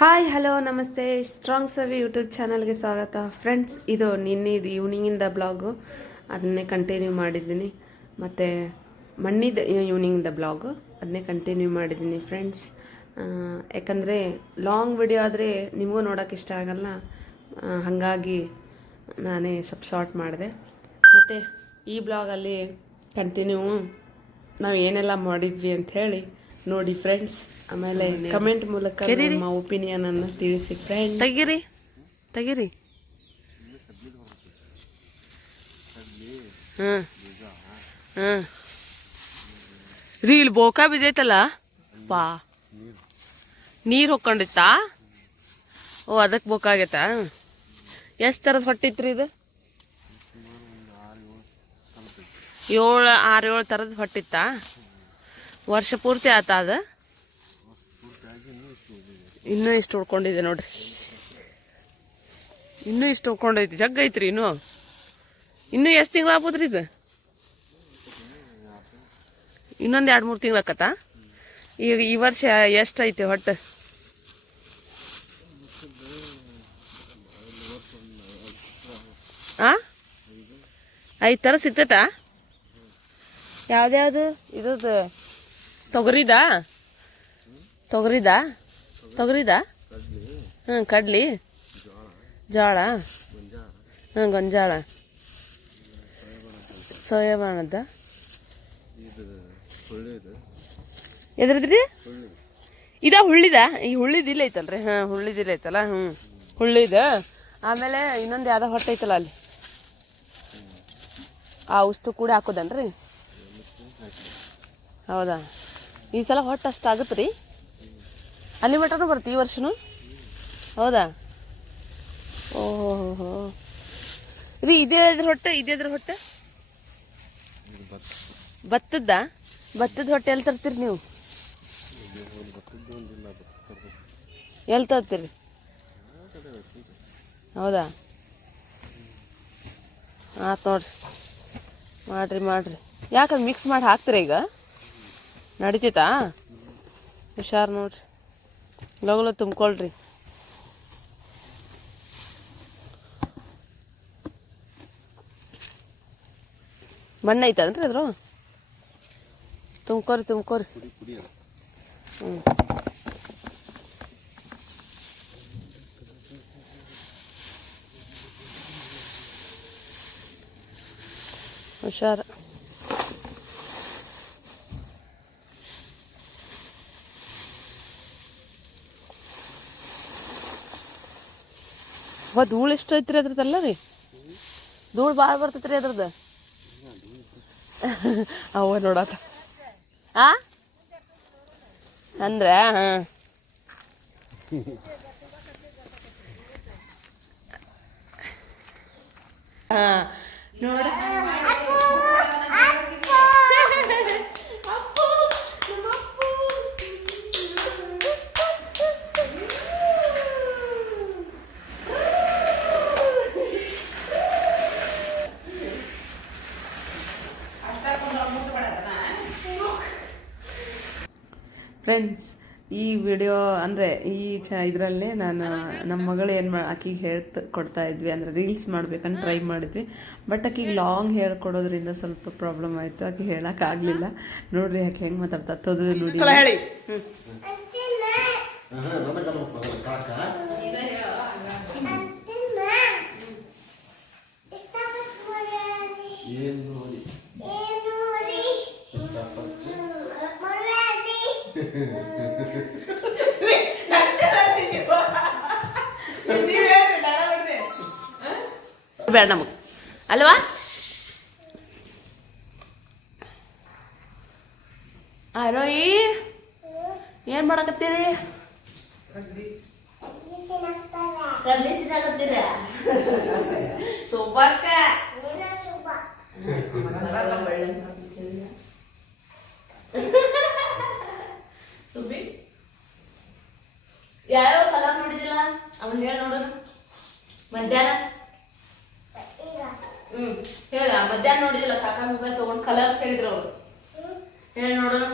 Hi hello ನಮಸ್ತೆ, strong ಸವಿ YouTube ಚಾನಲ್ಗೆ ಸ್ವಾಗತ ಫ್ರೆಂಡ್ಸ್. ಇದು ನಿನ್ನೆದು ಈವ್ನಿಂಗಿಂದ ಬ್ಲಾಗು, ಅದನ್ನೇ ಕಂಟಿನ್ಯೂ ಮಾಡಿದ್ದೀನಿ. ಮತ್ತು ಮಣ್ಣಿದ ಈವ್ನಿಂಗಿಂದ ಬ್ಲಾಗು ಅದನ್ನೇ ಕಂಟಿನ್ಯೂ ಮಾಡಿದ್ದೀನಿ ಫ್ರೆಂಡ್ಸ್. ಯಾಕಂದರೆ ಲಾಂಗ್ ವಿಡಿಯೋ ಆದರೆ ನಿಮಗೂ ನೋಡೋಕೆ ಇಷ್ಟ ಆಗಲ್ಲ, ಹಾಗಾಗಿ ನಾನೇ ಸ್ವಲ್ಪ ಶಾರ್ಟ್ ಮಾಡಿದೆ. ಮತ್ತು ಈ ಬ್ಲಾಗಲ್ಲಿ ಕಂಟಿನ್ಯೂ ನಾವು ಏನೆಲ್ಲ ಮಾಡಿದ್ವಿ ಅಂತ ಹೇಳಿ ನೋಡಿ ಫ್ರೆಂಡ್ಸ್. ಆಮೇಲೆ ಕಮೆಂಟ್ ಮೂಲಕ ನಿಮ್ಮ ಒಪಿನಿಯನ್ ಅನ್ನು ತಿಳಿಸಿ ಫ್ರೆಂಡ್ಸ್. ತೆಗಿರಿ ರೀಲ್ ಬೋಕಾ ಬಿದ್ದೈತಲ್ಲ ಪಾ, ನೀರು ಹೊಕ್ಕೊಂಡಿತ್ತಾ? ಓ, ಅದಕ್ಕೆ ಬೋಕಾಗೈತಾ? ಎಷ್ಟು ಥರದ ಹೊಟ್ಟಿತ್ರಿ ಇದು? 6-7 ಥರದ ಹೊಟ್ಟಿತ್ತಾ? ವರ್ಷ ಪೂರ್ತಿ ಆತ ಅದು? ಇನ್ನೂ ಇಷ್ಟು ಉಳ್ಕೊಂಡಿದೆ ನೋಡ್ರಿ, ಇನ್ನೂ ಇಷ್ಟು ಉಳ್ಕೊಂಡೈತಿ. ಜಗ್ಗ ಐತ್ರಿ ಇನ್ನೂ ಎಷ್ಟು ತಿಂಗಳು ಆಗ್ಬೋದ್ರಿ ಇದು? ಇನ್ನೊಂದು 2-3 ತಿಂಗಳು ಆಕತ್ತ. ಈಗ ಈ ವರ್ಷ ಎಷ್ಟೈತಿ ಹೊಟ್ಟೆ? 5 ಥರ ಸಿಗ್ತೈತಾ? ಯಾವ್ದ್ಯಾವುದು? ಇದ್ರದ್ದು ತೊಗರಿದಾ? ಕಡ್ಲಿ, ಜೋಳ, ಗೊಂಜಾಳ, ಸೋಯಾಬಾನದ. ಎದ್ರದ್ರಿ ಹುಳ್ಳಿದ? ಈ ಹುಳ್ಳಿದಿಲ್ಲ ಐತಲ್ರಿ? ಹುಳ್ಳಿದಿಲ್ಲ ಐತಲ್ಲ. ಹುಳ್ಳಿದ. ಆಮೇಲೆ ಇನ್ನೊಂದು ಯಾವ್ದೋ ಹೊಟ್ಟೆ ಐತಲ್ಲ ಅಲ್ಲಿ, ಅಷ್ಟು ಕೂಡ ಹಾಕೋದನ್ರಿ? ಹೌದಾ? ಈ ಸಲ ಹೊಟ್ಟೆ ಅಷ್ಟು ಆಗುತ್ತೆ ರೀ? ಅಲ್ಲಿ ಮಟನೂ ಬರುತ್ತೆ ಈ ವರ್ಷನೂ? ಹೌದಾ? ಓಹೋ ರೀ, ಇದೇದ್ರ ಹೊಟ್ಟೆ? ಭತ್ತದ ಹೊಟ್ಟೆ ಎಲ್ಲಿ ತರ್ತೀರಿ ನೀವು? ಎಲ್ಲಿ ತರ್ತೀರಿ? ಹೌದಾ? ಆತು ನೋಡ್ರಿ, ಮಾಡ್ರಿ. ಯಾಕಂದ್ರೆ ಮಿಕ್ಸ್ ಮಾಡಿ ಹಾಕ್ತೀರ ಈಗ? ನಡಿತೈತಾ? ಹುಷಾರು ನೋಡ್ರಿ, ಲಗು ತುಂಬ್ಕೊಳ್ರಿ. ಮಣ್ಣು ಐತನ್ರಿ ಅದ್ರ? ತುಂಬ್ಕೊರಿ. ಹುಷಾರು. ಧೂಳು ಎಷ್ಟು ಐತ್ರಿ ಅದ್ರದ್ದಲ್ಲ ರೀ? ಧೂಳು ಭಾಳ ಬರ್ತೈತ್ರಿ ಅದ್ರದ್ದು. ಅವ ನೋಡತ್ತ ಅಂದ್ರೆ ನೋಡ ಫ್ರೆಂಡ್ಸ್. ಈ ವಿಡಿಯೋ ಅಂದರೆ ಇದರಲ್ಲೇ ನಾನು ನಮ್ಮ ಮಗಳು ಆಕಿಗೆ ಕೊಡ್ತಾ ಇದ್ವಿ, ಅಂದರೆ ರೀಲ್ಸ್ ಮಾಡ್ಬೇಕಂತ ಟ್ರೈ ಮಾಡಿದ್ವಿ. ಬಟ್ ಆಕಿಗೆ ಲಾಂಗ್ ಹೇಳ್ಕೊಡೋದ್ರಿಂದ ಸ್ವಲ್ಪ ಪ್ರಾಬ್ಲಮ್ ಆಯಿತು, ಆಕೆ ಹೇಳೋಕ್ಕಾಗಲಿಲ್ಲ. ನೋಡ್ರಿ ಆಕೆ ಹೆಂಗೆ ಮಾತಾಡ್ತಾ ತೊದು ನೋಡಿ. ಹೇಳಿ. ಬೇಡ ನಮಗೆ ಅಲ್ವಾ? ರೋಯಿ, ಏನ್ ಮಾಡಕತ್ತೀರಿ? ಸುಬ್ಬಿ, ಯಾವ್ಯಾವ ಕಲರ್ ನೋಡಿದಿಲ್ಲ ಅವನ್ ಹೇಳಿ ನೋಡೋಣ. ಮಧ್ಯಾಹ್ನ ಹೇಳ, ಮಧ್ಯಾಹ್ನ ನೋಡಿದಿಲ್ಲ ಕಾಕ ಮೊಬೈಲ್ ತಗೊಂಡು ಕಲರ್ಸ್ ಹೇಳಿದ್ರು ಅವರು. ಹೇಳಿ ನೋಡೋಣ.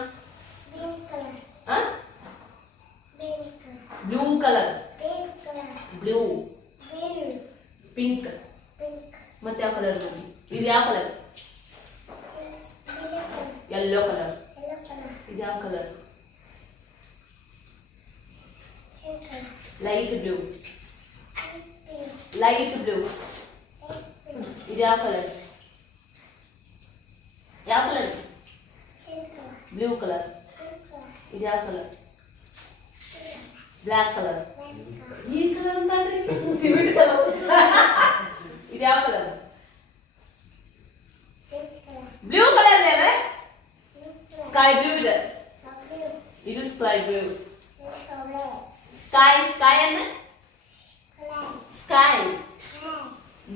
Blue colour, blue, pink. ಮತ್ತೆ ಯಾವ ಕಲರ್? ಇದು ಯಾವ ಕಲರ್? Yellow colour. ಇದು ಯಾವ colour? Light blue, light blue. ಇದು ಯಾವ ಕಲರ್? ಯಾವ ಕಲರ್? Blue colour. ಇದು ಯಾವ ಕಲರ್? Black colour. ಈ ಕಲರ್ ಅಂತಾಡ್ರಿ, ಸಿಮೆಂಟ್ ಕಲರ್. ಇದು ಯಾವ ಕಲರ್? ಬ್ಲೂ ಕಲರ್ ಇದೆ. ಸ್ಕೈ ಬ್ಲೂ ಇದೆ. ಇದು ಸ್ಕೈ ಬ್ಲೂ. ಸ್ಕೈ, ಸ್ಕೈ ಅನ್ನ ಸ್ಕೈ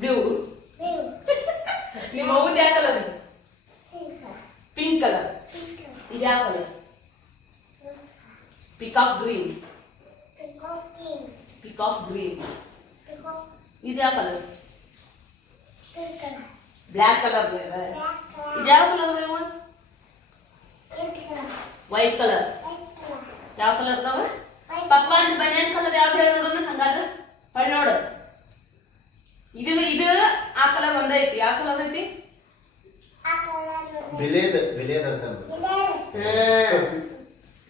ಬ್ಲೂ. ನಿಮ್ಮ ಹೌದು ಯಾವ ಕಲರ್? Pink colour. ಇದು ಯಾವ colour? Peacock green, peacock green. ಇದು ಯಾವ ಕಲರ್? Black colour. ಇದು ಯಾವ ಕಲರ್? White colour. ಯಾವ ಕಲರ್ ಅದಾವ? ಪಪ್ಪ ಅಂತ ಬನಿಯನ್ ಕಲರ್ ಯಾವ್ದು ಹೇಳಿ ನೋಡೋಣ. ಹಂಗಾದ್ರೆ ಹೊಳ್ ನೋಡು. ಇದು ಇದು ಆ ಕಲರ್ ಒಂದೈತಿ. ಯಾವ ಕಲರ್ ಐತಿ?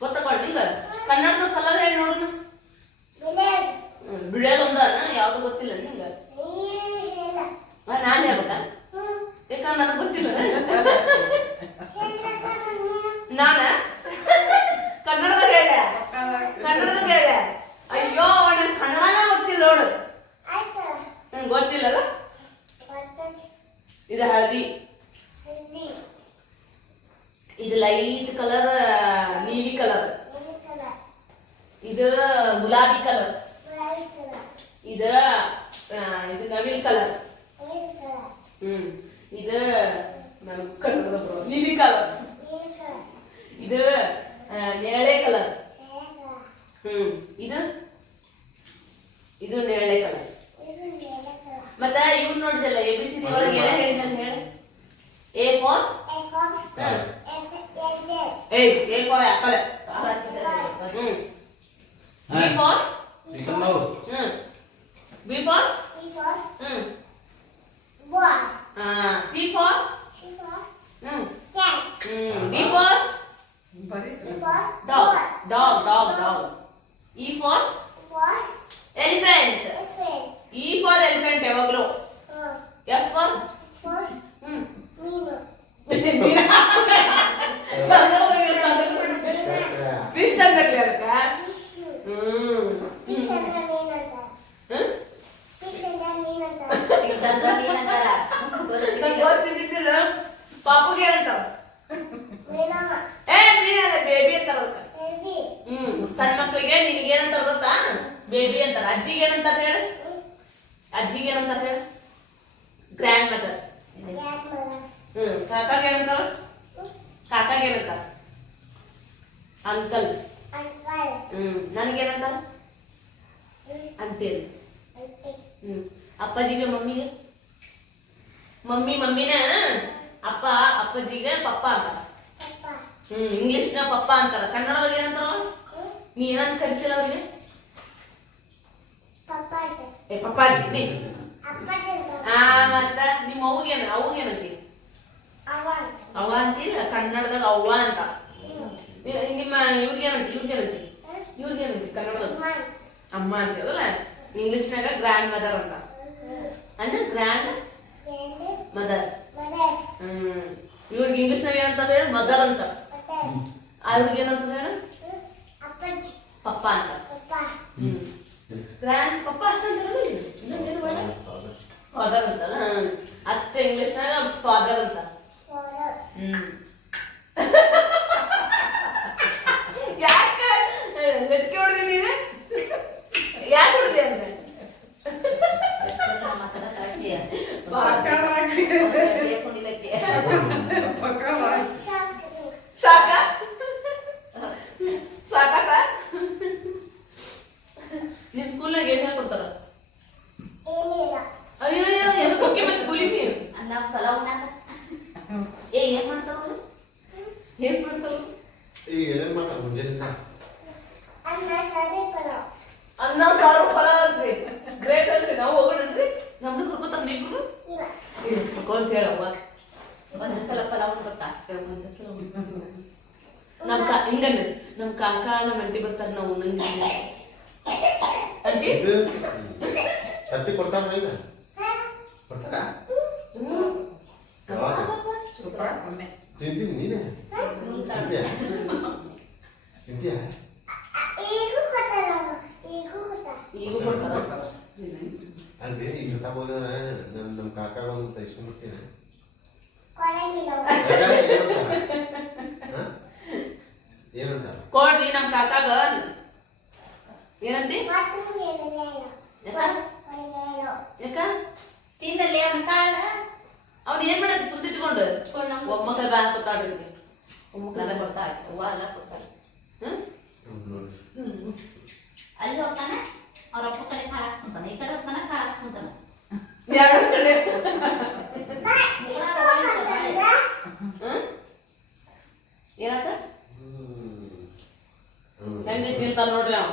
ಗೊತ್ತಕೊಂಡಿ ಈಗ ಕನ್ನಡದ ಕಲರ್ ಹೇಳಿ ನೋಡೋಣ. ಬಿಳಿಯಲ್ ಒಂದ ಯಾವ್ದು ಗೊತ್ತಿಲ್ಲ ನಿಂಗ? ನಾನು ಹೇಳ್ಬೇಕಾ? ಯಾಕಂದ್ರೆ ನನಗೆ ಗೊತ್ತಿಲ್ಲ. ನಾನ ಕನ್ನಡದಾಗ ಹೇಳ, ಕನ್ನಡದಾಗ ಹೇಳ. ಅಯ್ಯೋ ನಂಗೆ ಕನ್ನಡನ ಗೊತ್ತಿಲ್ಲ ನೋಡು. ನಂಗೆ ಗೊತ್ತಿಲ್ಲಲ್ಲ. ಇದು ಹಳದಿ. ಇದು ಲೈಟ್ ಕಲರ್ ನೀಲಿ ಕಲರ್. ಇದು ಗುಲಾಬಿ ಕಲರ್. ಇದು ಇದು ನವಿಲ್ ಕಲರ್. ಇದು ನೀಲಿ ಕಲರ್. ಇದು ನೇರಳೆ ಕಲರ್. ಇದು ಇದು ನೇರಳೆ ಕಲರ್. ಮತ್ತೆ ಇವ್ರು ನೋಡಿದಲ್ಲ ABCD ಒಳಗೆ ಏನ ಹೇಳಿದ ಹೇಳಿ. A for A for apple. B for B for C for cat. D for dog, dog, dog, dog. E for elephant. E for elephant ಯಾವಾಗಲೂ. F for ಫಿಶ್ ಅಂತ ಅದಕ್ಕ. ಗೊತ್ತಿದ್ದಿಲ್ಲ. ಪಾಪುಗೆ ಏನಂತಾರ? ಮೀನಲ್ಲ, ಬೇಬಿ ಅಂತಾರ ಅದಕ್ಕ. ಸಣ್ಣ ಮಕ್ಳಿಗೆ ನಿನಗೆ ಏನಂತಾರ ಗೊತ್ತಾ? ಬೇಬಿ ಅಂತಾರ. ಅಜ್ಜಿಗೆ ಏನಂತಾರ ಹೇಳ? ಅಜ್ಜಿಗೆ ಏನಂತಾರ ಹೇಳ? Grand mother. ಕಾಕಾಗ ಏನಂತಾರ? ಕಾಕಾಗ ಏನಂತಾರ? ಅಂಕಲ್. ನನಗೇನಂತಾರ? ಅಂತೇಳಿ. ಅಪ್ಪಾಜಿಗೆ ಮಮ್ಮಿಗೆ? ಮಮ್ಮಿ ಮಮ್ಮಿನ ಅಪ್ಪ, ಅಪ್ಪಾಜಿಗೆ ಪಪ್ಪ ಅಂತಾರ. ಇಂಗ್ಲಿಷ್ನ ಪಪ್ಪ ಅಂತಾರ. ಕನ್ನಡದಾಗ ಏನಂತಾರ? ನೀ ಏನಂತ ಕರಿತಿಲ್ಲ ಅವ್ರಿಗೆ? ಪಪ್ಪ ಅಂತೀನಿ. ಮತ್ತ ನಿಮ್ಮ ಅವ್ಗೇನ? ಅವ್ಗೇನಂತಿ? ಅವ್ವ ಅಂತೀರ. ಕನ್ನಡದಾಗ ಅವ್ವ ಅಂತ. ನಿಮ್ಮ ಇವ್ರಿಗೇನಂತಿ? ಇವ್ರಿಗೇನಂತಿ? ಇವ್ರಿಗೇನಂತಿ ಕನ್ನಡದಾಗ? ಅಮ್ಮ ಅಂತೀವಲ್ಲ. ಇಂಗ್ಲಿಷ್ನಾಗ ಗ್ರ್ಯಾಂಡ್ ಮದರ್ ಅಂತ. ಅಂದ್ರೆ ಗ್ರ್ಯಾಂಡ್ ಮದರ್. ಇವ್ರಿಗೆ ಇಂಗ್ಲಿಷ್ನಾಗ ಏನಂತ ಹೇಳಿ? ಮದರ್ ಅಂತ. ಅವ್ರಿಗೆ ಏನಂತ ಹೇಳ? ಪಪ್ಪ ಅಂತ. ಗ್ರ್ಯಾಂಡ್ ಪಪ್ಪ ಅಷ್ಟೇ ಫಾದರ್ ಅಂತಲ್ಲ. ಅಚ್ಚ ಇಂಗ್ಲಿಷ್ನಾಗ ಫಾದರ್ ಅಂತ. ಯಾಕ ಲಟ್ಕೆ ಹೊಡೆದಿ ನೀನು? ಯಾಕೆ ಹೊಡೆದಿ ಅಂದ್ರೆ? ಸಾಕ ಸಾಕಾತ? ನಿಮ್ ಸ್ಕೂಲ್ನಾಗ ಏನ್ ಹೇಳ್ಕೊಡ್ತಾರ? ಅಯ್ಯೋ ಎದಕ್ಕೆ ಹೋಗಿ ಮತ್ತೆ ಸ್ಕೂಲಿಗೆ ನೀವು? ಏನ್ ಮಾಡ್ತಾವ? ಏನ್ ಮಾಡ್ತಾವ? ಮಾಡ್ಕೊಂತ ಹೇಳವ್ವ ಒಂದು ಸಲ ಪಲಾವ್ ಬರ್ತಾ ಹಿಂಗನ್ನ ನಮ್ಮ ಕಾಕ ನಮ್ಮ ಅಂಟಿ ಬರ್ತಾರೆ ನಾವು ನಂಗೆ ಅಂಟಿ ಅತ್ತಿ ಕೊಡ್ತಾರ ಈಗ ಕೊಡ್ತಾರ ಸೂಪರ್ ಒಮ್ಮೆ ತಿಂತೀನಿ ನೀನೆ ತಿಂತೀಯ ತಿಂತೀಯ ಈಗೂ ಕೊಡ್ತಾರ ಅಲ್ರಿ ಈಗ ತಗೋದ ನಮ್ಮ ಕಾಕ ಒಂದು ಇಸ್ಕೊಂಡ್ಬಿಡ್ತೀನಿ ಏನಂತ ಕೊಡ್ರಿ ನಮ್ಮ ಕಾಕಾಗ ಏನಂತಿ ಯಾಕ ತಿಂದಲ್ಲಿ ಅವನ ಕಾಳ ಅವ್ನು ಏನ್ ಮಾಡತ್ತೆ ಸುದ್ದಿ ಇಟ್ಕೊಂಡು ಒಮ್ಮಕ್ಕಳ ಬ್ಯಾಗ್ ಕೊತ್ತಾಡ್ರಿ ಒಮ್ಮಕ್ಕಳ ಕೊಡ್ತಾ ಹೂವ ಎಲ್ಲ ಕೊಡ್ತಾರೆ ಅಲ್ಲಿ ಹೋಗ್ತಾನೆ ಅವ್ರ ಅಪ್ಪ ಕಡೆ ಕಾಳ ಹಾಕ್ಸ್ಕೊಂತಾನೆ ಈ ಕಡೆ ಹೋಗ್ತಾನೆ ಕಾಳ ಹಾಕ್ಸ್ಕೊಂತಾನೆ ಎರಡು ಕಡೆ ಏನಾತ ಹೆಂಗೆ ತಿಂತಾನ ನೋಡ್ರಿ ಅವ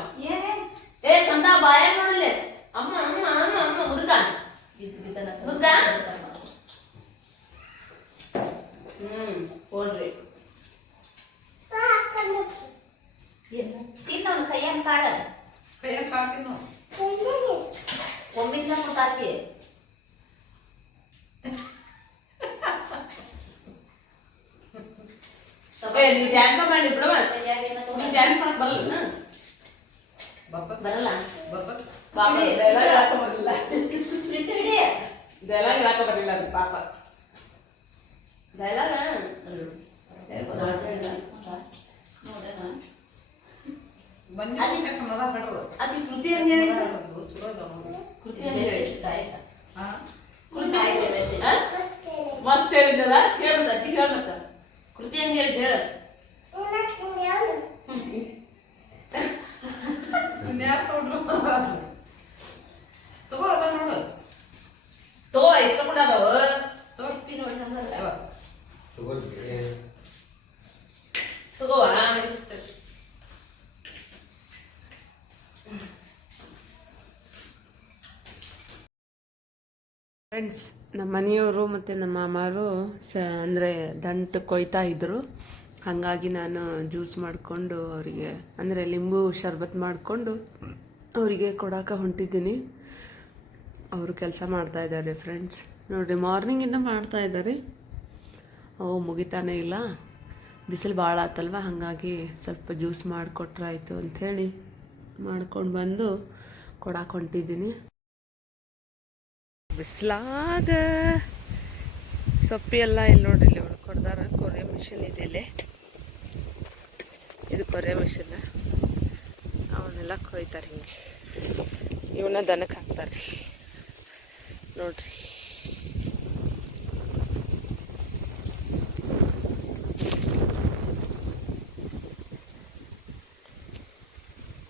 ಏ ಕಂದ ಬಾಯ ನೋಡಲಿ ಅಮ್ಮ ಅಮ್ಮ ಅಮ್ಮ ಅಮ್ಮ ಮುದುಕ ಮುದುಕ ಕೊಡ್ರಿ ತಿನ್ನವನು ಕೈಯನ್ ಕಾಳ ಒಮ್ಮಿಂದ ಮುಟ್ಟಾಕಿ ನೀವು ಡ್ಯಾನ್ಸ್ ಮಾಡಲಿ ಬಿಡವ ನೀವು ಡ್ಯಾನ್ಸ್ ಮಾಡಕ್ ಬರಲ್ಲ ಬರಲ್ಲ ಪಾಪ ಡೈಲಾಗ್ ಹೇಳಕ ಬರಲಿಲ್ಲ ಹಿಡಿ ಡೈಲಾಗ್ ಹೇಳಕ ಬರಲಿಲ್ಲ ಅದು ಪಾಪ ಡೈಲಾಗ ಅತಿ ಕೃತಿ ಹಂಗ ಹೇಳಿದ್ರು ಕೃತಿ ಹಂಗ ಮಸ್ತ್ ಹೇಳಿದ್ದಲ್ಲ ಕೇಳ್ಮತ್ತ ಅಜ್ಜಿ ಕೇಳ್ಮತ್ತ ಕೃತಿ ಹಂಗ ಹೇಳಿದ್ ಹೇಳ ತಗೋ ಇಷ್ಟಪಟ್ಟದವ ತಗೋವಾ ಫ್ರೆಂಡ್ಸ್ ನಮ್ಮ ಮನೆಯವರು ಮತ್ತು ನಮ್ಮ ಮಾಮಾರು ಅಂದರೆ ದಂಟು ಕೊಯ್ತಾ ಇದ್ದರು ಹಾಗಾಗಿ ನಾನು ಜ್ಯೂಸ್ ಮಾಡಿಕೊಂಡು ಅವರಿಗೆ ಅಂದರೆ ಲಿಂಬು ಶರ್ಬತ್ ಮಾಡಿಕೊಂಡು ಅವರಿಗೆ ಕೊಡೋಕೆ ಹೊಂಟಿದ್ದೀನಿ. ಅವರು ಕೆಲಸ ಮಾಡ್ತಾಯಿದ್ದಾರೆ ಫ್ರೆಂಡ್ಸ್ ನೋಡಿರಿ, ಮಾರ್ನಿಂಗಿಂದ ಮಾಡ್ತಾಯಿದ್ದಾರೆ. ಅವು ಮುಗಿತಾನೇ ಇಲ್ಲ, ಬಿಸಿಲು ಭಾಳ ಆತಲ್ವ, ಹಾಗಾಗಿ ಸ್ವಲ್ಪ ಜ್ಯೂಸ್ ಮಾಡಿಕೊಟ್ರಾಯ್ತು ಅಂಥೇಳಿ ಮಾಡ್ಕೊಂಡು ಬಂದು ಕೊಡಕ್ಕೆ ಹೊಂಟಿದ್ದೀನಿ. ಬಿಸ್ಲಾಗ ಸೊಪ್ಪಿ ಎಲ್ಲ ಇಲ್ಲಿ ನೋಡ್ರಿ, ಇಲ್ಲಿ ಒಳಗೆ ಕೊಡ್ದಾರ. ಕೊರೆ ಮಿಷಿನ್ ಇದೆ ಇಲ್ಲಿ, ಇದು ಕೊರೆ ಮಿಷಿನ್. ಅವನ್ನೆಲ್ಲ ಕೊಯ್ತಾರೆ ಹಿಂಗೆ, ಇವನ್ನ ದನಕ್ಕೆ ಹಾಕ್ತಾರೆ ನೋಡ್ರಿ.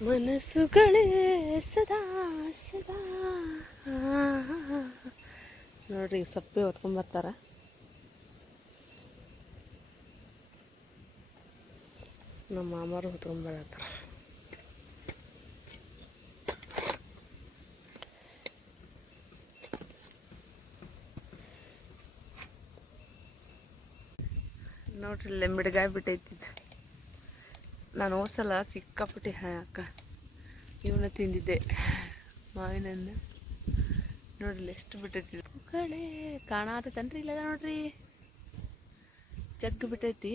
ಮನಸ್ಸುಗಳೇ ಸದಾ ಸದಾ ನೋಡ್ರಿ, ಸೊಪ್ಪೆ ಹೊತ್ಕೊಂಡ್ಬರ್ತಾರ. ನಮ್ಮ ಮಾಮಾರು ಹೊತ್ಕೊಂಡ್ಬರತ್ತಾರ. ನೋಡ್ರಿ, ಲೆಂಬಿಡ್ಗಾಯಿ ಬಿಟ್ಟೈತಿದ್ದು. ನಾನು ಹೋದ್ಸಲ ಸಿಕ್ಕಾಪಟ್ಟಿ ಅಕ್ಕ ಇವನ್ನ ತಿಂದಿದ್ದೆ, ಮಾವಿನನ್ನ. ನೋಡ್ರಿ ಎಷ್ಟು ಬಿಟ್ಟೈತಿ, ಕಳೆ ಕಾಣತೈತನ್ರಿ, ಇಲ್ಲದ ನೋಡ್ರಿ, ಜಗ್ಗು ಬಿಟ್ಟೈತಿ.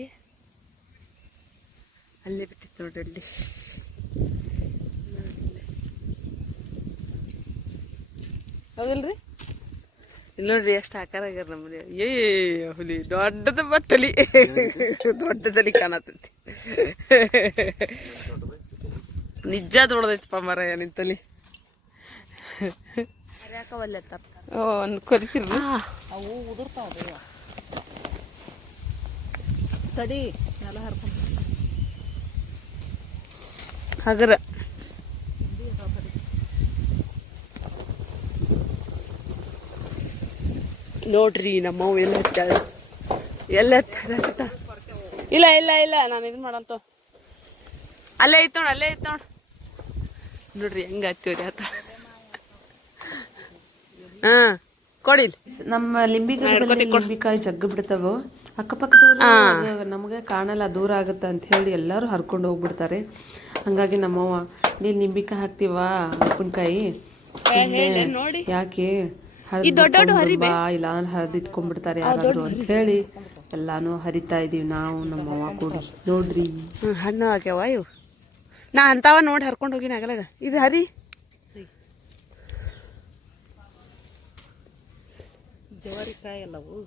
ಅಲ್ಲೇ ಬಿಟ್ಟೈತಿ ನೋಡ್ರಿ, ಅಲ್ಲಿ ನೋಡಿ, ಹೌದಲ್ರಿ? ಇಲ್ಲಿ ನೋಡ್ರಿ ಎಷ್ಟು ಆಕಾರ ಆಗ್ಯಾರ ನಮ್ಮ ಮನೆ. ಹುಲಿ ದೊಡ್ಡದ ತಲಿ, ದೊಡ್ಡ ತಲಿ ಕಾಣತೈತಿ. ನಿಜ ದೊಡ್ಡದೈತಪ್ಪ ಮರ, ನಿನ್ ತಲಿ. ಒಂದು ಕೊರಿತಿಲ್ಲ, ಅವು ಉದುರ್ತಾವ ತಡಿ, ನೆಲ ಹರ್ಕೊಂಡು ಹಗರ. ನೋಡ್ರಿ ನಮ್ಮವು ಎಲ್ಲ ಹಚ್ಚಾಳ, ಎಲ್ಲ ಹತ್ತ. ಇಲ್ಲ ಇಲ್ಲ ಇಲ್ಲ, ನಾನು ಇದು ಮಾಡಂತ. ಅಲ್ಲೇ ಐತ್ ನೋಡು, ಅಲ್ಲೇ ಐತ್ ನೋಡು. ನೋಡ್ರಿ ಹೆಂಗ ಹತ್ತಿವ್ರಿ ಆತ. ಹಾಂ ಕೊಡಿ ನಮ್ಮ ಲಿಂಬಿಕಾಯಿ ಜಗ್ಗು ಬಿಡ್ತಾವ ಅಕ್ಕಪಕ್ಕದವ್ರು ನಮಗೆ ಕಾಣಲ್ಲ ದೂರ ಆಗುತ್ತೆ ಅಂತ ಹೇಳಿ ಎಲ್ಲರೂ ಹರ್ಕೊಂಡು ಹೋಗ್ಬಿಡ್ತಾರೆ. ಹಂಗಾಗಿ ನಮ್ಮವ್ವ ನೀನು ನಿಂಬಿಕಾಯಿ ಹಾಕ್ತೀವ ಉಪ್ಪಿನಕಾಯಿ ನೋಡಿ ಯಾಕೆ ಬಾ ಇಲ್ಲ ಹರಿದಿಟ್ಕೊಂಡ್ಬಿಡ್ತಾರೆ ಯಾರಾದ್ರು ಅಂತ ಹೇಳಿ ಎಲ್ಲಾನು ಹರಿತಾ ಇದೀವಿ ನಾವು ನಮ್ಮವ್ವ ಕೂಡಿ. ನೋಡ್ರಿ ಹಣ್ಣು ಆಗ್ಯಾವ ಇವು. ನಾ ಅಂತಾವ ನೋಡಿ ಹರ್ಕೊಂಡು ಹೋಗಿನ ಆಗಲಾಗ ಇದು ಹರಿ ಜವಾರಿಕಾಯಿ ಎಲ್ಲವು.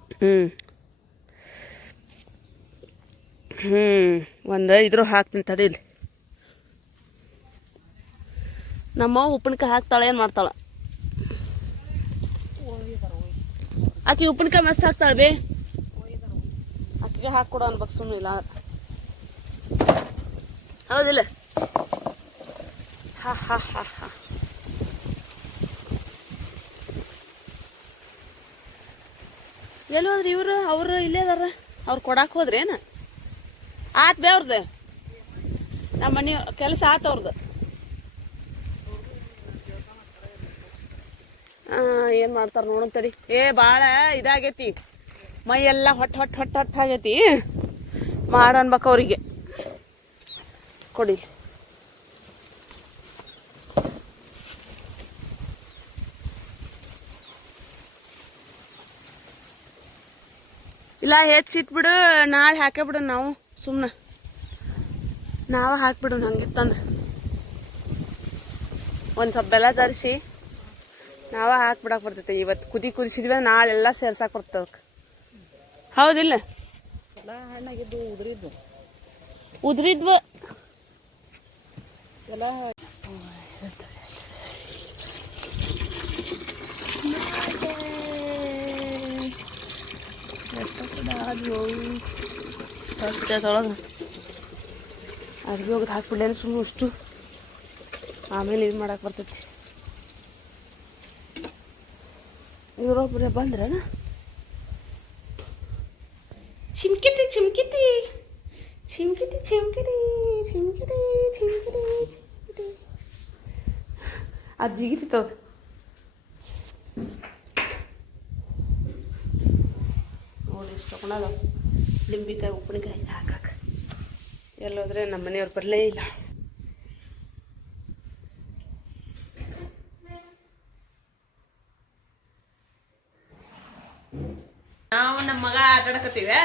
ಒಂದು ಇದ್ರ ಹಾಕ್ತೀನಿ ತಡೀಲಿ. ನಮ್ಮವ್ವ ಉಪ್ಪಿನಕಾಯಿ ಹಾಕ್ತಾಳೆ ಏನು ಮಾಡ್ತಾಳ ಆಕೆ ಉಪ್ಪಿನಕಾಯಿ ಮಸ್ತ್ ಹಾಕ್ತಾಳೆ ಬೇ ಆಕೆಗೆ ಹಾಕ್ಕೊಡ ಅನ್ಬೇಕು ಸುಮ್ಮನೆ ಇಲ್ಲ ಹೌದಿಲ್ಲ. ಹಾ ಹಾ ಹಾ ಹಾ ಎಲ್ಲಿ ಹೋದ್ರಿ ಇವರು? ಅವ್ರು ಇಲ್ಲೇ ಅದಾರ. ಅವ್ರು ಕೊಡಾಕ್ ಹೋದ್ರಿ ಏನ? ಆತ್ ಬೇ ಅವ್ರದ್ದು ನಮ್ಮ ಮನೆ ಕೆಲಸ ಆತ ಅವ್ರದ್ದು. ಏನು ಮಾಡ್ತಾರೆ ನೋಡಂತಡಿ. ಭಾಳ ಇದಾಗೈತಿ ಮೈ ಎಲ್ಲ ಹೊಟ್ಟು ಆಗೈತಿ. ಮಾಡನ್ಬೇಕು ಅವರಿಗೆ ಕೊಡಿ. ಇಲ್ಲ ಹೆಚ್ಚಿಟ್ಬಿಡು ನಾಳೆ ಹಾಕೇಬಿಡು ನಾವು ಸುಮ್ಮನೆ ನಾವು ಹಾಕ್ಬಿಡು ಹಂಗಿತ್ತಂದ್ರೆ ಒಂದು ಸ್ವಲ್ಪ ಬೆಲ್ಲ ತರಿಸಿ ನಾವ ಹಾಕ್ಬಿಡಕ್ಕೆ ಬರ್ತೈತೆ. ಇವತ್ತು ಕುದಿಸಿದ್ವಿ ನಾಳೆಲ್ಲ ಸೇರ್ಸಾಕ್ ಬರ್ತದೆ ಅದಕ್ಕೆ. ಹೌದಿಲ್ಲ? ಹಣ್ಣಾಗಿದ್ದು ಉದ್ರಿದ್ವು ಎಲ್ಲ ಅರ್ಬಿ ಹೋಗೋದು ಹಾಕ್ಬಿಡ್ಲೇನು ಸುಮ್ಮನೆ ಅಷ್ಟು ಆಮೇಲೆ ಇದು ಮಾಡಕ್ಕೆ ಬರ್ತೈತಿ. ಇವರೊಬ್ಬರೇ ಬಂದ್ರೇನ? ಚಿಮ್ಕಿಟಿ ಚಿಮ್ಕಿಟಿ ಚಿಮ್ಕಿಟಿ ಚಿಮ್ಕಿಟಿ ಚಿಮ್ಕಿಟಿ ಚಿಮ್ಕಿಟಿ ಚಿಮ್ಕಿಟಿ ಅದು ಜಿಗಿತಿತ್ತದ. ನೋಡಿ ಇಷ್ಟು ತಗೊಂಡಾಗ ಲಿಂಬಿಕಾಯಿ ಉಪ್ಪಿನಕಾಯಿ ಹಾಕಕ್ಕೆ ಎಲ್ಲೋದ್ರೆ ನಮ್ಮ ಮನೆಯವ್ರು ಬರಲೇ ಇಲ್ಲ. ನಾವು ನಮ್ಮ ಮಗ ಆಟಾಡಕತ್ತೀವಿ.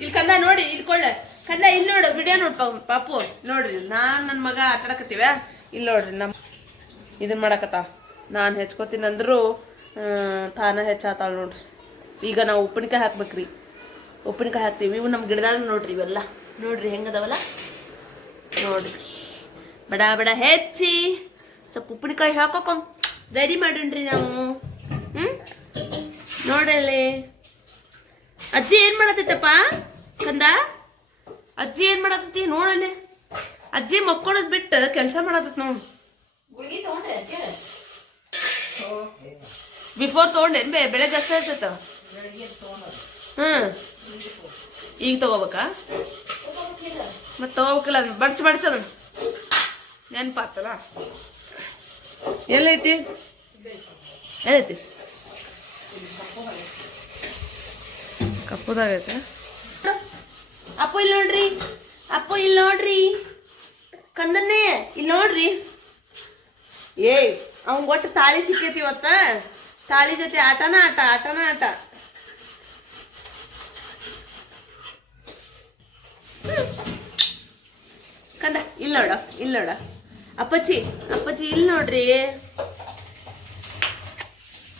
ಇಲ್ಲಿ ಕಂದ ನೋಡಿ ಇಲ್ಲಿ ಕೊಳ್ಳ ಕಂದ ಇಲ್ಲಿ ನೋಡು ವಿಡಿಯೋ ನೋಡ್ ಪಾಪು ನೋಡ್ರಿ. ನಾನು ನನ್ನ ಮಗ ಆಟಾಡಕತ್ತೀವಿ. ಇಲ್ಲಿ ನೋಡ್ರಿ ನಮ್ಮ ಇದನ್ನ ಮಾಡಕತ್ತ ನಾನು ಹೆಚ್ಕೋತೀನಿ ಅಂದ್ರು ತಾನ ಹೆಚ್ಚಾತಾಳ ನೋಡ್ರಿ. ಈಗ ನಾವು ಉಪ್ಪಿನಕಾಯಿ ಹಾಕ್ಬೇಕ್ರಿ. ಉಪ್ಪಿನಕಾಯಿ ಹಾಕ್ತೀವಿ. ಇವು ನಮ್ಮ ಗಿಡದಾಗ ನೋಡ್ರಿ ಇವೆಲ್ಲ ನೋಡ್ರಿ ಹೆಂಗದವಲ್ಲ ನೋಡ್ರಿ. ಬಡ ಬಡ ಹೆಚ್ಚಿ ಸ್ವಲ್ಪ ಉಪ್ಪಿನಕಾಯಿ ಹಾಕೋಕೊಂಡ್ ರೆಡಿ ಮಾಡೋಣ್ರಿ ನಾವು. ನೋಡಲ್ಲಿ ಅಜ್ಜಿ ಏನು ಮಾಡತ್ತೈತಪ್ಪ ಕಂದ? ಅಜ್ಜಿ ಏನು ಮಾಡತ್ತೈತಿ ನೋಡಲ್ಲಿ. ಅಜ್ಜಿ ಮಕ್ಕೊಳೋದು ಬಿಟ್ಟು ಕೆಲಸ ಮಾಡತ್ತೈತಿ ನೋಡು. ಬಿಫೋರ್ ತೊಗೊಂಡೇನು ಬೆಳಗ್ಗೆ ಅಷ್ಟೇ ಇರ್ತೈತ? ಈಗ ತಗೋಬೇಕಾ? ಮತ್ತೆ ತಗೋಬೇಕಲ್ಲ ಬಡ್ಚದ ನೆನಪಾಗ್ತದ. ಎಲ್ಲೈತಿ ಎಲ್ಲೈತಿ? ಕಪ್ಪುದಾಗೈತೆ. ಅಪ್ಪು ಇಲ್ಲಿ ನೋಡ್ರಿ. ಅಪ್ಪು ಇಲ್ಲಿ ನೋಡ್ರಿ. ಕಂದನ್ನೇ ಇಲ್ಲಿ ನೋಡ್ರಿ. ಅವ್ನ್ ಒಟ್ಟು ತಾಳಿ ಸಿಕ್ಕೈತಿ ಇವತ್ತ. ತಾಳಿ ಜೊತೆ ಆಟನ ಆಟ. ಕಂದ ಇಲ್ಲಿ ನೋಡ ಅಪ್ಪಚ್ಚಿ ಇಲ್ಲಿ ನೋಡ್ರಿ.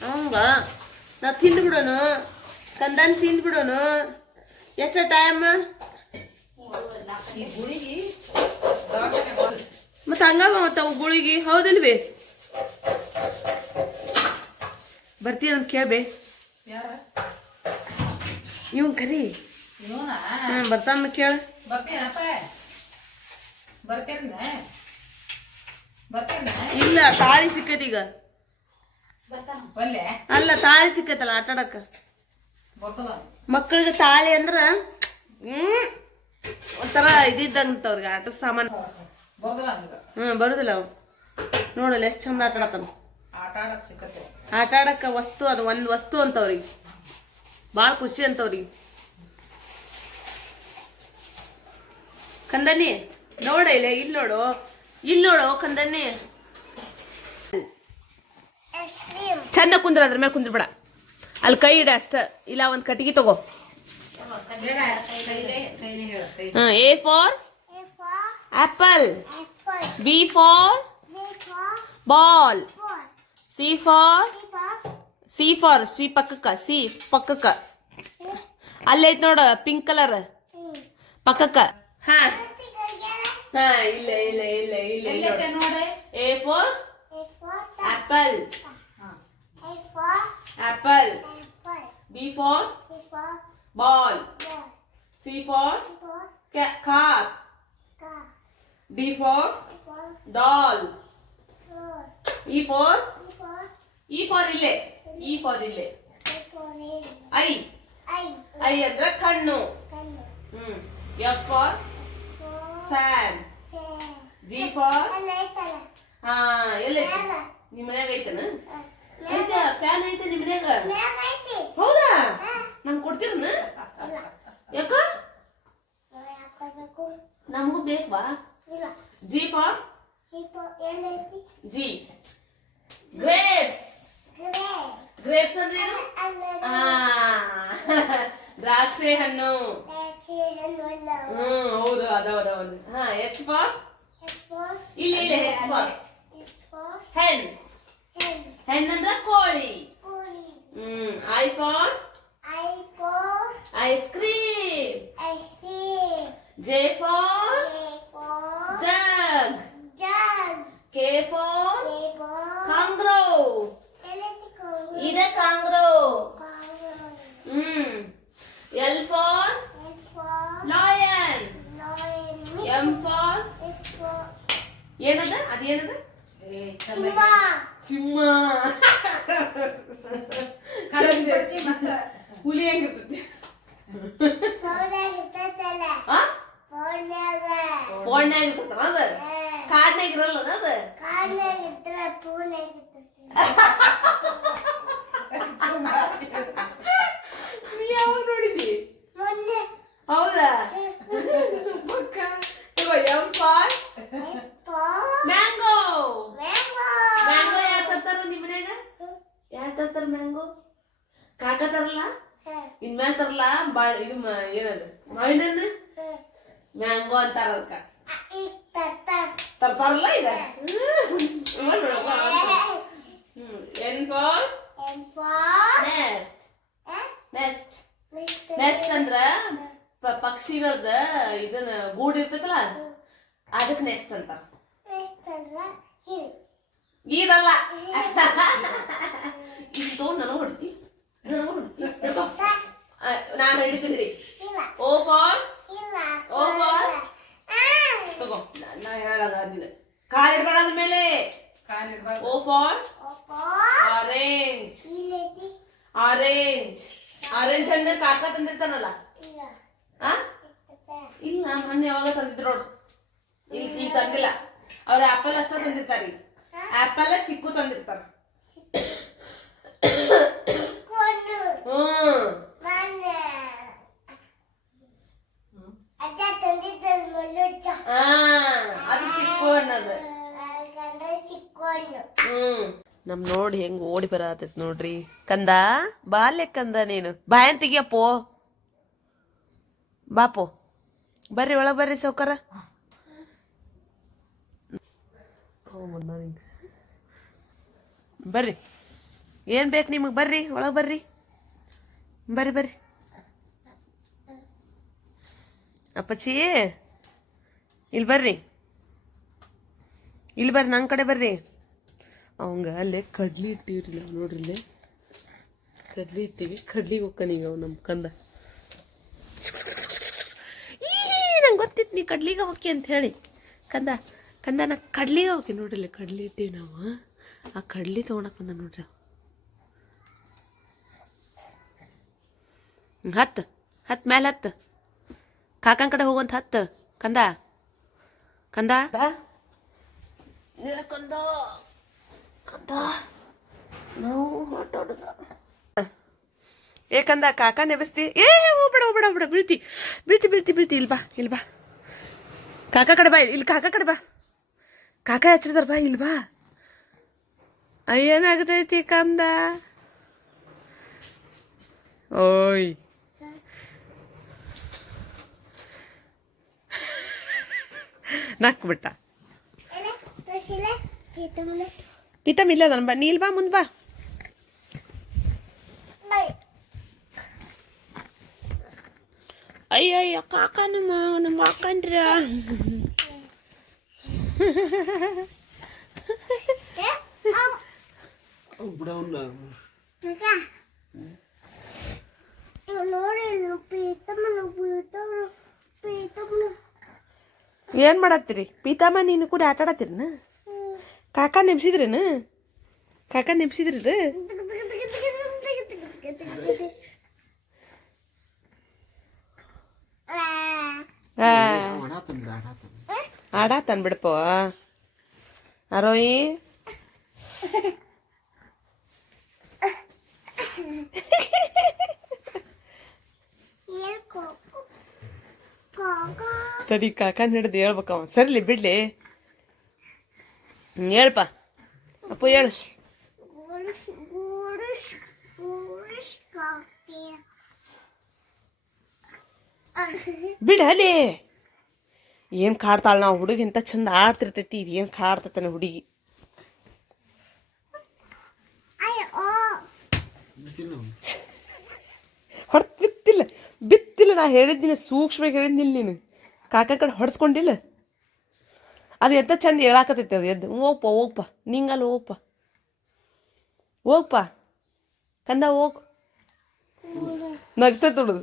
ಹಂಗ ನಾ ತಿಂದು ಬಿಡೋನು ಕಂದನ್ ತಿಂದು ಬಿಡೋನು. ಎಷ್ಟು ಟೈಮ್ ಮತ್ತೆ ಹಂಗ ಅವು ಗುಳಿಗೆ ಹೌದಿಲ್ವೇ? ಬರ್ತೀನಂತ ಕೇಳ್ಬೇ. ಇವನ್ ಕರಿ ಬರ್ತಾನ ಕೇಳ. ಇಲ್ಲ ತಾಳಿ ಸಿಕ್ಕೈತಿ ಈಗ. ಅಲ್ಲ ತಾಳಿ ಸಿಕ್ಕೈತಲ್ಲ ಆಟಾಡಕ್ಕ. ಮಕ್ಕಳಿಗೆ ತಾಳಿ ಅಂದ್ರ ಒಂಥರ ಇದ್ದಂತ ಅವ್ರಿಗೆ ಆಟ ಸಾಮಾನು. ಬರುದಿಲ್ಲ ಅವ್ ನೋಡಲ್ಲ ಎಷ್ಟು ಚಂದ ಆಟಾಡತಾನ. ಆಟ ಆಡಕ್ಕೆ ವಸ್ತು ಅದು ಒಂದು ವಸ್ತು ಅಂತವ್ರಿಗೆ ಭಾಳ ಖುಷಿ ಅಂತವ್ರಿಗೆ. ಕಂದನಿ ನೋಡ ಇಲ್ಲ ಇಲ್ಲಿ ನೋಡು ಕಂದನಿ ಚಂದ ಕುಂದ್ರ ಅದ್ರ ಮೇಲೆ ಕುಂದ್ರಬೇಡ. ಅಲ್ಲಿ ಕೈ ಇಡ ಅಷ್ಟ, ಇಲ್ಲ ಒಂದು ಕಟ್ಟಿಗೆ ತಗೋ. A for apple. B for ball. C for ಪಕ್ಕಕ್ಕ ಅಲ್ಲೈತ್ ನೋಡ ಪಿಂಕ್ ಕಲರ್ ಪಕ್ಕಕ್ಕ. ಹಾ ಇಲ್ಲ A for apple. B for ball. C for car. D for doll. E for ಇಲ್ಲೇ. I ಅಂದ್ರೆ ಕಣ್ಣು. F for fan. G for ಹಾ ಎಲ್ಲೈತಿ ನಿಮ್ಮ ಮನ್ಯಾಗ ಐತನ? ಐತೆ ಫ್ಯಾನ್ ಐತೆ ನಿಮ್ಮ ಮನ್ಯಾಗ? ಹೌದಾ? ನಮ್ಗೆ ಕೊಡ್ತೀರನ? ಯಾಕ ನಮಗೂ ಬೇಕವಾ? G for grapes. ಅಂದ್ರೆ ಏನು? ದ್ರಾಕ್ಷಿ ಹಣ್ಣು. ಹೌದು ಅದಾವ. ಹಾ H for ಇಲ್ಲ H for hen. ಹೆಣ್ಣಂದ್ರ ಕೋಳಿ. I for ice cream. J for jug. K for kangaroo. ಇದೆ kangaroo. L for lion. M for ಏನದ ಅದೇನದ? ಸಿಂಹ. ಹುಲಿ ಹೆಂಗಿರ್ತೈತಿ? ಫೋನ್ಯಾಗ ಇರ್ತೈತಲ್ಲ ಅದ? ಕಾಡ್ನಾಗ ಇರಲ್ಲ ಅದ? ನೀ ಯಾವಾಗ ನೋಡಿದ್ದಿ? ಹೌದಾ? Subbakka M for mango. ಯಾರು ತರ್ತಾರ ನಿಮ್ಮ ಮನ್ಯಾಗ? ಯಾರು ತರ್ತಾರ ಮ್ಯಾಂಗೋ? ಕಾಕ ತರಲ್ಲ? ಇನ್ಮೇಲೆ ತರಲ್ಲ. ಇದು ಏನದು ಮಾವಿನಣ್ಣು ಮ್ಯಾಂಗೋ ಅಂತಾರ ಅದಕ್ಕ. ತರ್ತಾರಲ್ಲ ಈಗ. N for ನೆಸ್ಟ್ ಅಂದ್ರ ಪಕ್ಷಿಗಳದ ಇದನ್ನ ಗೂಡು ಇರ್ತೈತಲ್ಲ ಅದಕ್ಕೆ ನೆಸ್ಟ್ ಅಂತಾರ. ಇದಲ್ಲ ಇದು ನನಗೆ ಹೊಡ್ತಿ ನಾ ಹೇಳಿದ್ದೀನಿ. O for ತಗೋ ನಾ ಹೇಳೋದಿಲ್ಲ. ಕಾಲ್ ಇಡ್ಬೇಡ ಅದ್ರ ಮೇಲೆ. O for ಆರೆಂಜ್ ಹಣ್ಣು ಕಾಕ ತಂದಿರ್ತಾನಲ್ಲ? ಇಲ್ಲ ಮೊನ್ನೆ ಯಾವಾಗ ತಂದಿದ್ರು ನೋಡು. ಈಗ ತಂದಿಲ್ಲ. ಅವ್ರ ಆಪಲ್ ಅಷ್ಟ ತಂದಿರ್ತಾರ. ಆಪಲ್ ಚಿಕ್ಕು ತಂದಿರ್ತಾರ. ಅದು ಚಿಕ್ಕು ಹಣ್ಣದು. ನಮ್ ನೋಡಿ ಹೆಂಗ್ ಓಡಿ ಬರತೈತ್ ನೋಡ್ರಿ. ಕಂದ ಬಾಲ್ಯ ಕಂದ ನೀನು ಬಾಯನ್ ತೆಗಿಯಪ್ಪೋ. ಬಾಪೋ ಬರ್ರಿ ಒಳಗ್ ಬರ್ರಿ ಸೌಕರ. ಬರ್ರಿ ಏನ್ ಬೇಕು ನಿಮಗ್? ಬರ್ರಿ ಒಳಗ್ ಬರ್ರಿ. ಬರ್ರಿ ಅಪ್ಪಚ್ಚಿ ಇಲ್ಲಿ ಬರ್ರಿ ನನ್ನ ಕಡೆ ಬರ್ರಿ. ಅವಂಗ ಅಲ್ಲೇ ಕಡ್ಲಿ ಇಟ್ಟಿವ್ರಿ ನಾವು ನೋಡ್ರಿ. ಇಲ್ಲೇ ಕಡ್ಲಿ ಇಟ್ಟಿವಿ. ಕಡ್ಲಿಗೆ ಹೋಗ್ಕನೀಗ ಅವ್ ನಮ್ಮ ಕಂದ. ನಂಗೆ ಗೊತ್ತಿತ್ತು ನೀ ಕಡ್ಲಿಗೆ ಹೋಗಿ ಅಂತ ಹೇಳಿ. ಕಂದ ನಾ ಕಡ್ಲಿಗೆ ಹೋಗಿ ನೋಡ್ರಿ. ಕಡ್ಲಿ ಇಟ್ಟಿವಿ ನಾವು. ಆ ಕಡ್ಲಿ ತೊಗೊಳಕ್ ಬಂದ ನೋಡ್ರಿ. ಹತ್ತು ಮೇಲೆ ಹತ್ತು. ಕಾಕನ ಕಡೆ ಹೋಗುವಂತ ಹತ್ತು. ಕಂದ ಕಂದ ಏಕಂದ ಕಾಕ ನೆಬಸ್ತಿ ಹೋಗ್ಬೇಡ ಹೋಗ್ಬೇಡ ಹೋಗ್ಬೇಡ ಬೀಳ್ತಿ ಬೀಳ್ತಿ ಬೀಳ್ತಿ ಬೀಳ್ತಿ ಇಲ್ಬಾ ಕಾಕ ಕಡೆ ಬಾ ಇಲ್ಲಿ ಕಾಕ ಕಡೆ ಬಾ ಕಾಕ ಹಚ್ಚಿದಾರ ಬಾ ಇಲ್ಬಾ ಏನಾಗತೈತಿ ಕಂದ ಓಯ್ ನಕ್ ಬಿಟ್ಟ ಪೀತಮ್ ಇಲ್ಲ ಅದನ್ ಬಾ ನೀ ಇಲ್ ಬಾ ಮುಂದ್ ಬಾ ಅಯ್ಯಯ್ಯ ಕಾಕ ನಮ್ಮ ಅಕ್ಕಂಡ್ರ ಏನ್ ಮಾಡತ್ತೀರಿ ಪೀತಮ್ಮ ನೀನು ಕೂಡ ಆಟ ಆಡತ್ತೀರನ ಕಾಕ ನೆಬ್ಸಿದ್ರೇನ ಕಾಕ ನೆಬ್ಸಿದ್ರಿ ಆಡಾತನ್ ಬಿಡಪ್ಪ ಅರೋಯಿ ತಡಿ ಕಾಕನ್ ಹಿಡ್ದು ಹೇಳ್ಬೇಕವ ಸರಿಲಿ ಬಿಡ್ಲಿ ಹೇಳ್ಪ ಅಪ್ಪ ಹೇಳು ಬಿಡ ಅಲ್ಲಿ ಏನ್ ಕಾಡ್ತಾಳ ನಾವು ಹುಡುಗಿ ಇಂತ ಚಂದ ಆಡ್ತಿರ್ತೈತಿ ಇದು ಏನ್ ಕಾಡ್ತೈತಾನೆ ಹುಡುಗಿ ಹೊಡ್ತ ಬಿತ್ತಿಲ್ಲ ನಾ ಹೇಳಿದ್ದೀನಿ ಸೂಕ್ಷ್ಮವಾಗಿ ಹೇಳಿದ್ನಿಲ್ಲ ನೀನು ಕಾಕ ಕಡೆ ಹೊಡ್ಸ್ಕೊಂಡಿಲ್ಲ ಅದು ಎಂತ ಚಂದ ಹೇಳಾಕತೈತಿ ಅದು ಎದ್ದು ಹೋಗ್ಪ ನಿಂಗಲ್ಲಿ ಹೋಗ್ಪ ಕಂದ ಹೋಗ್ ನಗ್ತೈತೆ ಹುಡುಗ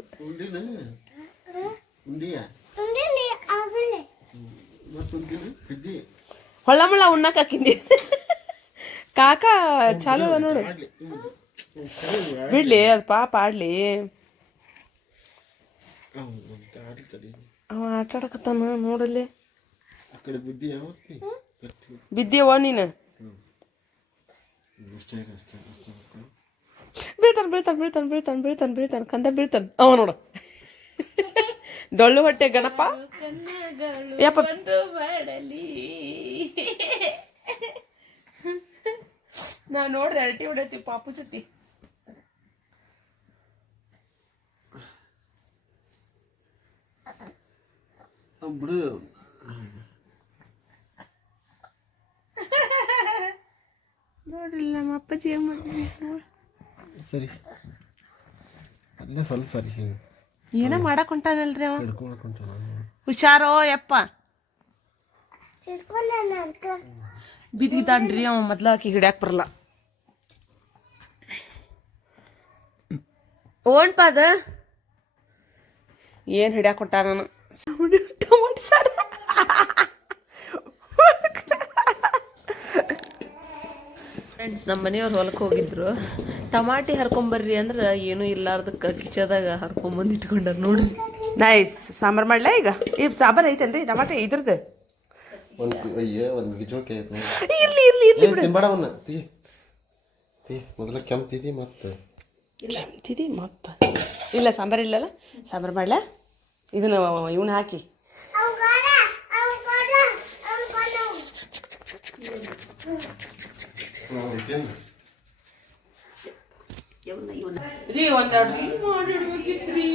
ಹೊಳ್ಳ ಮುಳ್ಳ ಉಣ್ಣಕ್ ಹಾಕಿಂದಿ ಕಾಕ ಚಾಲು ಅದ ನೋಡು ಬಿಡ್ಲಿ ಅದು ಪಾಪ ಆಡ್ಲಿ ಅವ ಆಟ ಆಡಕತ್ತಾನ ನೋಡಲ್ಲಿ ಬಿದ್ದೀಯವ ನೀನು ಬೀಳ್ತಾನ ಕಂದ ಬೀಳ್ತಾನ ಅವ ನೋಡು ಡೊಳ್ಳು ಹೊಟ್ಟೆ ಗಣಪ ಯಪ್ಪ ನಾ ನೋಡ್ರಿ ಅರಟಿ ಹೊಡೈತಿ ಪಾಪು ಜೊತೆ ನೋಡ್ರಿ ನಮ್ಮ ಅಪ್ಪಾಜಿ ಏನ್ ಮಾಡ್ತೀನಿ ಸರಿ ಅಲ್ಲ ಸ್ವಲ್ಪ ಸರಿ ಏನ ಮಾಡಕ್ ಹೊಂಟಾನಲ್ರಿ ಅವ ಹುಷಾರೋ ಯಪ್ಪ ಬಿದ್ದಿದ್ದಾನ್ರಿ ಅವ ಮೊದ್ಲ ಆಕಿ ಹಿಡ್ಯಾಕ್ ಬರಲ್ಲ ಓಣ್ಪ ಅದ ಏನ್ ಹಿಡ್ಯಾಕ್ ಹೊಂಟ ನಾನು ಟೊಮಾಟೊ ಸಾರು ಫ್ರೆಂಡ್ಸ್ ನಮ್ಮ ಮನೆಯವ್ರು ಹೊಲಕ್ಕೆ ಹೋಗಿದ್ರು ಟಮಾಟಿ ಹರ್ಕೊಂಬರ್ರಿ ಅಂದ್ರೆ ಏನೂ ಇಲ್ಲಾರ್ದಕ್ಕೆ ಕಿಚದಾಗ ಹರ್ಕೊಂಬಂದು ಇಟ್ಕೊಂಡಾರ ನೋಡ್ರಿ ನೈಸ್ ಸಾಂಬಾರು ಮಾಡ್ಲಾ ಈಗ ಈ ಸಾಂಬಾರು ಐತೇನ್ರಿ ಟಮಾಟೆ ಇದ್ರದ್ದು ಇರ್ಲಿ ಇರ್ಲಿ ಇರ್ಲಿ ಮೊದಲ ಕೆಂಪ್ತಿದಿ ಮತ್ತೆ ಕೆಂಪ್ತಿದಿ ಮತ್ತೆ ಇಲ್ಲ ಸಾಂಬಾರು ಇಲ್ಲಲ್ಲ ಸಾಂಬಾರು ಮಾಡ್ಲಾ ಇದನ್ನ ಇವನ್ನ ಹಾಕಿ ರೀ ಒಂದೆರಡು ರೀಲ್ ಮಾಡಿಡ್ಬೇಕಿತ್ರಿ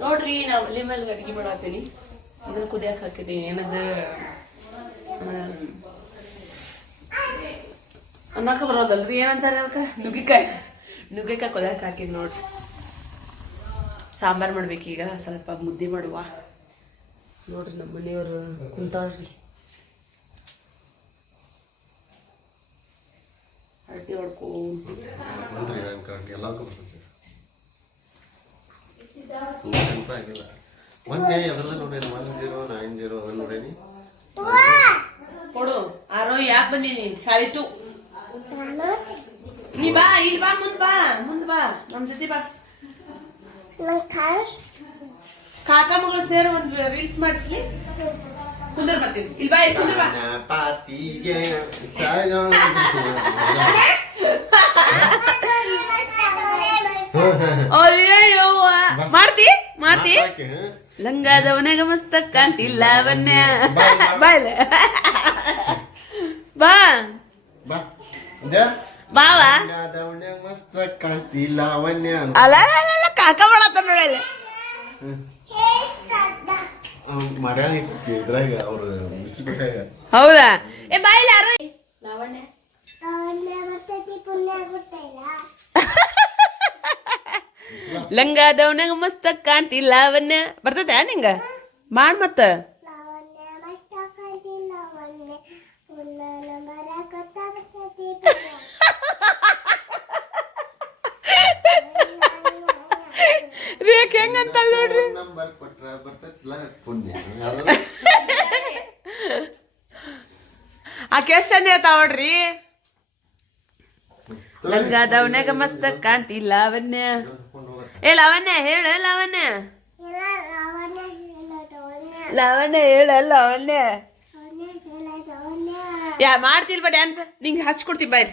ನೋಡ್ರಿ ನಾ ಒಲೆ ಮೇಲೆ ಅಡುಗೆ ಮಾಡತ್ತೀನಿ ಇದನ್ನ ಕುದಿಯಕ್ಕೆ ಹಾಕಿದ್ದೀನಿ ಏನದು ಅನ್ನಕ್ಕೆ ಬರೋದಲ್ರಿ ಏನಂತಾರೆ ಅದಕ್ಕೆ ನುಗ್ಗೆಕಾಯಿ ಕುದಿಯಕ್ಕೆ ಹಾಕಿದ್ ನೋಡ್ರಿ ಸಾಂಬಾರು ಮಾಡ್ಬೇಕೀಗ ಸ್ವಲ್ಪ ಮುದ್ದೆ ಮಾಡುವ ನೋಡ್ರಿ ನಮ್ಮ ಮನೆಯವರು ಕುಂತಾವ್ರಿ ಅಡ್ಡಿ ಹೊಡ್ಕೊಂಡು ಕೊಡು ಆರೋ ಯಾಕೆ ಬಂದೀನಿ ಶಾಲಿಟು ನೀ ಬಾ ಇಲ್ಲಿ ಬಾ ಮುಂದ್ ಬಾ ನಮ್ಮ ಜೊತೆ ಬಾ ಕಾಕ ಮಗಳು ಸೇರಿ ಒಂದು ರೀಲ್ಸ್ ಮಾಡಿಸ್ಲಿ ಕುಂದರ್ ಬರ್ತೀನಿ ಇಲ್ಲಿ ಬಾ ಇಲ್ಲಿ ಕುಂದರ್ ಬಾ ಹೇಳ್ತಿ ಲಂಗಾದವನಾಗ ಮಸ್ತ ಕಾಂತಿ ಲಾವಣ್ಯ ಬಾಯ್ಲೆ ಬಾ ಬಾ ಬಾವ ಮಸ್ತ್ ಕಾಂತಿ ಲಾವಣ್ಯ ಅಲ್ಲ ಕಾಕ ಮಾಡತ್ತ ನೋಡಲ್ಲ ಮಾಡ್ಯಾಳ ಇದ್ರಾಗ ಅವ್ರು ಬಿಸಿಬೇಕಾಗ ಹೌದಾ ಏ ಬಾಯ್ಲೆ ಯಾರು ಲಾವಣ್ಯ ಲಂಗಾದವನಾಗ ಮಸ್ತ ಕಾಂತಿ ಲಾವಣ್ಯ ಬರ್ತದ ನಿಂಗ ಮಾಡ್ ಮತ್ತ ರೇಖ ಹೆಂಗಂತ ನೋಡ್ರಿ ನಂಬರ್ ಕೊಟ್ರ ಬರ್ತೈತಿಲ್ಲ ಪುಣ್ಯ ಆಕೆ ಎಷ್ಟ್ ಚಂದ ಹೇಳ್ತಾವ ನೋಡ್ರಿ ಲಂಗಾದವನಾಗ ಮಸ್ತ ಕಾಂತಿ ಲಾವಣ್ಯ ಏ ಲಾವಣ್ಯ ಹೇಳ ಲಾವಣ್ಯ ಲಾವಣ್ಯ ಹೇಳ ಲಾವಣ್ಯ ಯಾ ಮಾಡ್ತಿಲ್ವಾ ಡ್ಯಾನ್ಸ್ ನಿಂಗೆ ಹಚ್ಕೊಡ್ತೀವಿ ಬಾಯ್